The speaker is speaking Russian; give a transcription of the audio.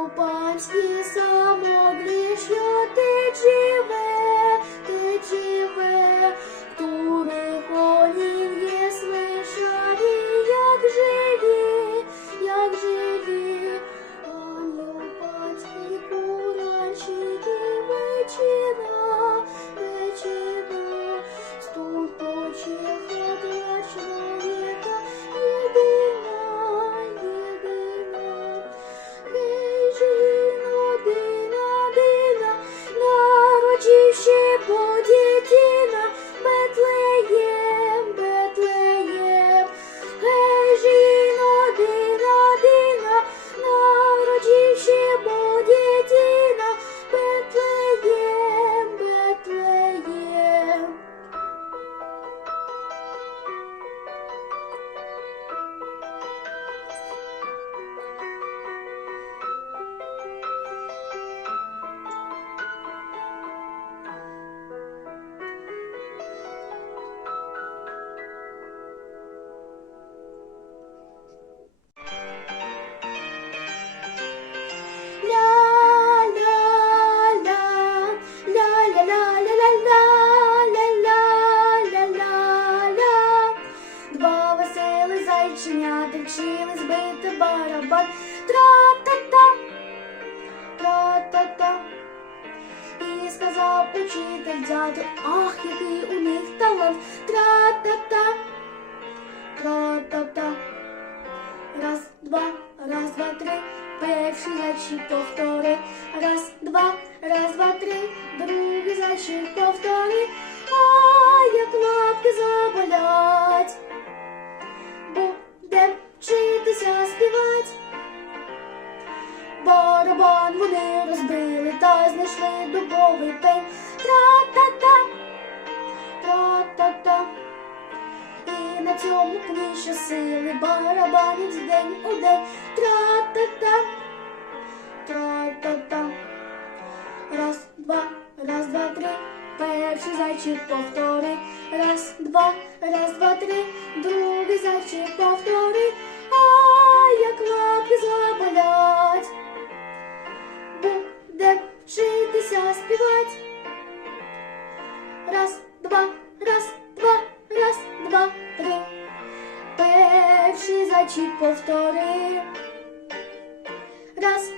no bonds is. Барабан. Тра-та-та, тра-та-та. І сказав учитель дяду, ах, який у них талант. Тра-та-та, тра-та-та. Раз, два, раз, два, три. Перший зайчик повтори. Раз, два, раз, два, три. Другий зайчик повтори. Знайшли дубовий пень. Тра-та-та, тра-та-та. І на цьому пні щосили барабанять день у день. Тра-та-та, тра-та-та. Раз, два, раз, два, три. Перший зайчик повтори. Раз, два, раз, два, три. Другий зайчик повтори. Вчитися співать. Раз, два, раз, два, раз, два, три. Повтори. Раз, два, раз,